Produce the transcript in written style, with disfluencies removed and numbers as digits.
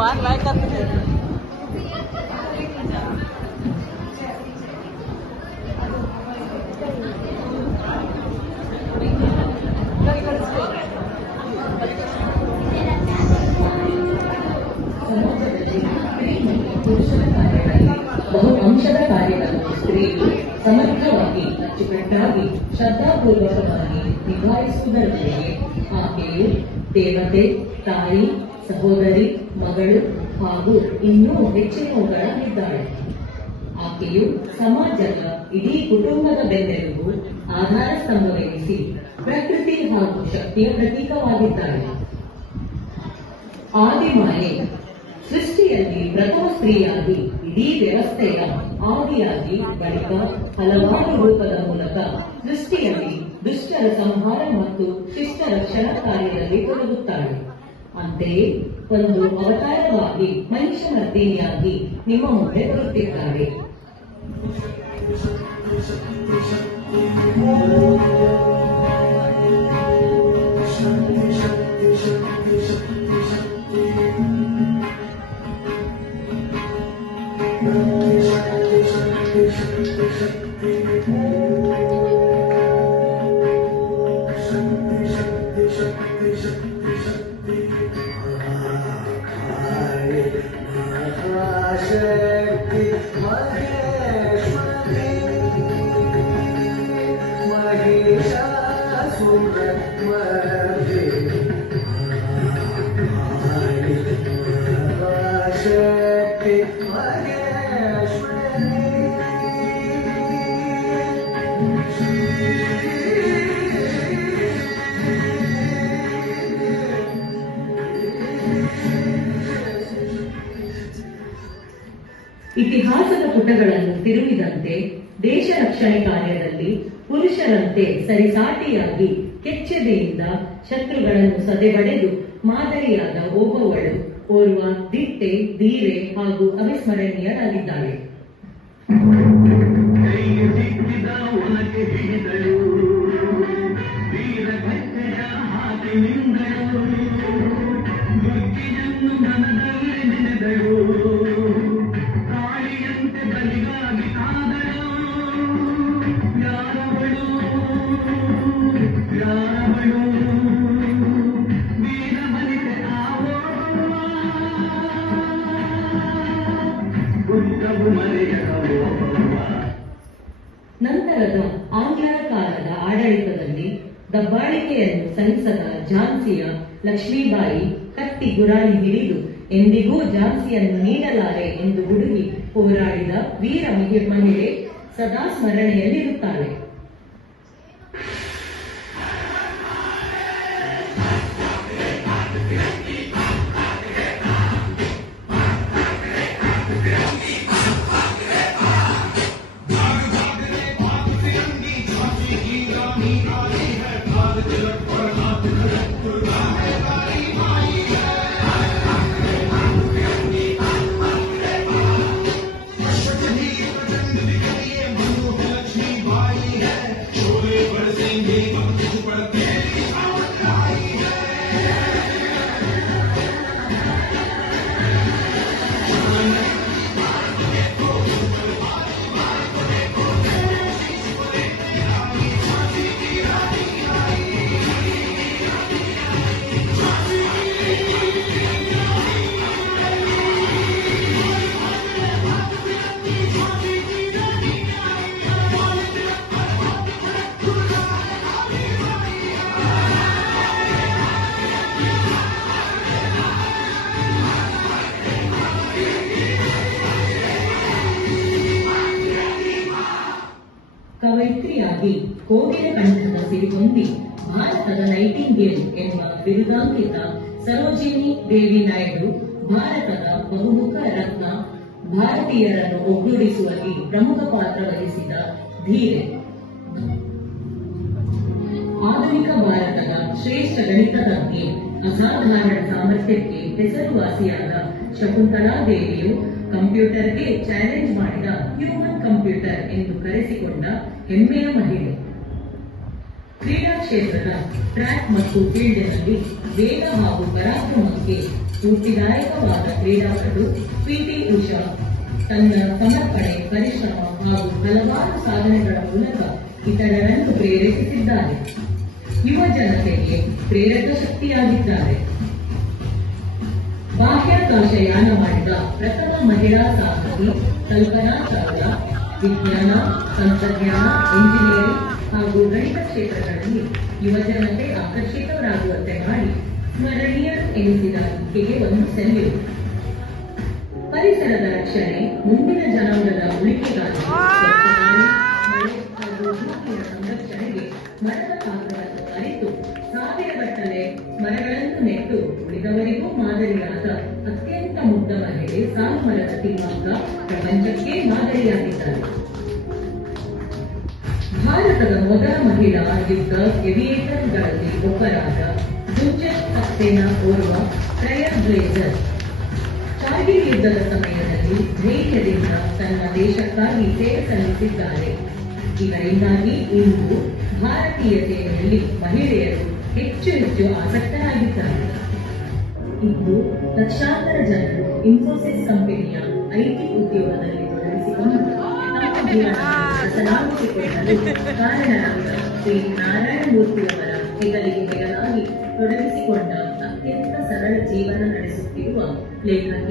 बाहर लाइक करते ಬಹು ಅಂಶದ ಕಾರ್ಯಗಳನ್ನು ಸ್ತ್ರೀಯು ಸಮರ್ಥವಾಗಿ ಅಚ್ಚುಕಟ್ಟಾಗಿ ಶ್ರದ್ಧಾಪೂರ್ವಕವಾಗಿ ನಿಭಾಯಿಸುವುದರ ಜೊತೆಗೆ ಆಕೆಯು ದೇವತೆ, ತಾಯಿ, ಸಹೋದರಿ, ಮಗಳು ಹಾಗೂ ಇನ್ನೂ ಹೆಚ್ಚಿನವುಗಳಾಗಿದ್ದಾಳೆ. ಆಕೆಯು ಸಮಾಜದ ಇಡೀ ಕುಟುಂಬದ ಬೆನ್ನೆಲುಬು, ಆಧಾರ ಸ್ತಂಭವೆನಿಸಿ ಪ್ರಕೃತಿ ಹಾಗೂ ಶಕ್ತಿಯ ಪ್ರತೀಕವಾಗಿದ್ದಾಳೆ. ಆದಿಮಾಯೆ ಸೃಷ್ಟಿಯಲ್ಲಿ ಪ್ರಥಮ ಸ್ತ್ರೀಯಾಗಿ ಇಡೀ ವ್ಯವಸ್ಥೆಯ ಆದಿಯಾಗಿ ಬಳಿಕ ಹಲವಾರು ರೂಪದ ಮೂಲಕ ಸೃಷ್ಟಿಯಲ್ಲಿ ದುಷ್ಟರ ಸಂಹಾರ ಮತ್ತು ಶಿಷ್ಟ ರಕ್ಷಣಾ ಕಾರ್ಯದಲ್ಲಿ ತೊಡಗುತ್ತಾಳೆ. ಅಂತೆಯೇ ಒಂದು ಅವತಾರವಾಗಿ ಮನುಷ್ಯಮರ್ದಿನಿಯಾಗಿ ನಿಮ್ಮ ಮುಂದೆ ಬರುತ್ತಿದ್ದಾಳೆ. ಇತಿಹಾಸದ ಪುಟಗಳನ್ನು ತಿರುವಿದಂತೆ ದೇಶ ರಕ್ಷಣೆ ಕಾರ್ಯದಲ್ಲಿ ಪುರುಷರಂತೆ ಸರಿಸಾಟಿಯಾಗಿ ಕೆಚ್ಚೆದೆಯಿಂದ ಶತ್ರುಗಳನ್ನು ಸದೆಬಡೆದು ಮಾದರಿಯಾದ ಓಬವ್ವಳು ಓರ್ವ ದಿಟ್ಟೆ, ಧೀರೆ ಹಾಗೂ ಅವಿಸ್ಮರಣೀಯರಾಗಿದ್ದಾಳೆ. ನಂತರದ ಆಂಗ್ಲರ ಕಾಲದ ಆಡಳಿತದಲ್ಲಿ ದಬ್ಬಾಳಿಕೆಯನ್ನು ಸಹಿಸದ ಝಾನ್ಸಿಯ ಲಕ್ಷ್ಮೀಬಾಯಿ ಕತ್ತಿ ಗುರಾಣಿ ಹಿಡಿದು ಎಂದಿಗೂ ಝಾನ್ಸಿಯನ್ನು ನೀಡಲಾರೆ ಎಂದು ಹುಡುಗಿ ಹೋರಾಡಿದ ವೀರ ಮಹಿಳೆ ಸದಾ ಸ್ಮರಣೆಯಲ್ಲಿರುತ್ತಾಳೆ. ಕವಯಿತ್ರಿಯಾಗಿ ಕೋಗಿಲ ಕಂಠದ ಸಿರಿಗೊಂದಿ ಭಾರತದ ನೈಟಿಂಗೇಲ್ ಎಂಬ ಬಿರುದಾಂಕಿತ ಸರೋಜಿನಿ ದೇವಿ ನಾಯ್ಡು ಭಾರತದ ಬಹುಮುಖ ರತ್ನ, ಭಾರತೀಯರನ್ನು ಒಗ್ಗೂಡಿಸುವಲ್ಲಿ ಪ್ರಮುಖ ಪಾತ್ರ ವಹಿಸಿದ ಧೀರೆ. ಆಧುನಿಕ ಭಾರತದ ಶ್ರೇಷ್ಠ ಗಣಿತಜ್ಞೆ, ಅಸಾಧಾರಣ ಸಾಮರ್ಥ್ಯಕ್ಕೆ ಹೆಸರುವಾಸಿಯಾದ ಶಕುಂತಲಾ ದೇವಿಯು ಕಂಪ್ಯೂಟರ್ಗೆ ಚಾಲೆಂಜ್ ಮಾಡಿದ ಹ್ಯೂಮನ್ ಕಂಪ್ಯೂಟರ್ ಎಂದು ಕರೆಸಿಕೊಂಡ ಹೆಮ್ಮೆಯ ಮಹಿಳೆ. ಕ್ರೀಡಾ ಕ್ಷೇತ್ರದ ಟ್ರ್ಯಾಕ್ ಮತ್ತು ಫೀಲ್ಡ್ನಲ್ಲಿ ವೇಗ ಹಾಗೂ ಪರಾಕ್ರಮಕ್ಕೆ ಸ್ಫೂರ್ತಿದಾಯಕವಾದ ಕ್ರೀಡಾಪಟು ಪಿಟಿ ಉಷಾ ತನ್ನ ಸಮರ್ಪಣೆ, ಪರಿಶ್ರಮ ಹಾಗೂ ಹಲವಾರು ಸಾಧನೆಗಳ ಮೂಲಕ ಇತರರನ್ನು ಪ್ರೇರೇಪಿಸಿದ್ದಾರೆ. ಯುವ ಜನತೆಗೆ ಪ್ರೇರಕ ಶಕ್ತಿಯಾಗಿದ್ದಾರೆ. ಬಾಹ್ಯಾಕಾಶಯಾನ ಮಾಡಿದ ಪ್ರಥಮ ಮಹಿಳಾ ಸಾಹಸಿ ಕಲ್ಪನಾ ಚಾವ್ಲಾ ವಿಜ್ಞಾನ, ತಂತ್ರಜ್ಞಾನ, ಎಂಜಿನಿಯರಿಂಗ್ ಹಾಗೂ ಗಣಿತ ಕ್ಷೇತ್ರಗಳಲ್ಲಿ ಯುವಜನತೆ ಆಕರ್ಷಿತರಾಗುವಂತೆ ಮಾಡಿ ಸ್ಮರಣೀಯ ಎನಿಸಿದ ಈಕೆಗೆ ಒಂದು ಸೆಲ್ಯೂಟ್. ಪರಿಸರದ ರಕ್ಷಣೆ ಮುಂದಿನ ಜನಾಂಗದ ಉಳಿಕೆಗಾಗಿ ಸಂರಕ್ಷಣೆಗೆ ಮರದ ಪಾತ್ರವನ್ನು ಅರಿತು ಸಾವಿರಗಟ್ಟಲೆ ಮರಗಳನ್ನು ನೆಟ್ಟು ಉಳಿದವರಿಗೂ ಮಾದರಿಯಾದ ಅತ್ಯಂತ ಮುಗ್ಧ ಮಹಿಳೆ ಸಾಲುಮರದ ತಿಮ್ಮಕ್ಕ ಪ್ರಪಂಚಕ್ಕೆ ಮಾದರಿಯಾಗಿದ್ದಾರೆ. ಭಾರತದ ಮೊದಲ ಮಹಿಳಾ ಯುದ್ಧ ಏವಿಯೇಟರ್ಗಳಲ್ಲಿ ಒಬ್ಬರಾದ ಜೂಜೆಟ್ ಸಕ್ಸೇನಾ ಓರ್ವ ಟ್ರಯಲ್ ಬ್ಲೇಜರ್ ಕಾರ್ಗಿಲ್ ಯುದ್ಧದ ಸಮಯದಲ್ಲಿ ಧೈರ್ಯದಿಂದ ತನ್ನ ದೇಶಕ್ಕಾಗಿ ಸೇವೆ ಸಲ್ಲಿಸಿದ್ದಾರೆ. ಇದರಿಂದಾಗಿ ಇಂದು ಭಾರತೀಯ ಸೇನೆಯಲ್ಲಿ ಮಹಿಳೆಯರು ಹೆಚ್ಚು ಹೆಚ್ಚು ಆಸಕ್ತರಾಗಿದ್ದಾರೆ. ಇಂದು ಲಕ್ಷಾಂತರ ಜನರು ಇನ್ಫೋಸಿಸ್ ಕಂಪನಿಯ ಐಟಿ ಉದ್ಯೋಗದಲ್ಲಿ ತೊಡಗಿಸಿಕೊಂಡು ತಮ್ಮ ಜೀವನವನ್ನು ಸಸಲಾಗಿಸಿಕೊಳ್ಳಲು ಕಾರಣರಾದ ಶ್ರೀ ನಾರಾಯಣ ಮೂರ್ತಿಯವರ ಹೆಗಲಿಗೆ ಹೆಗಲಾಗಿ ತೊಡಗಿಸಿಕೊಂಡ ಅತ್ಯಂತ ಸರಳ ಜೀವನ ನಡೆಸುತ್ತಿರುವ ಲೇಖಕಿ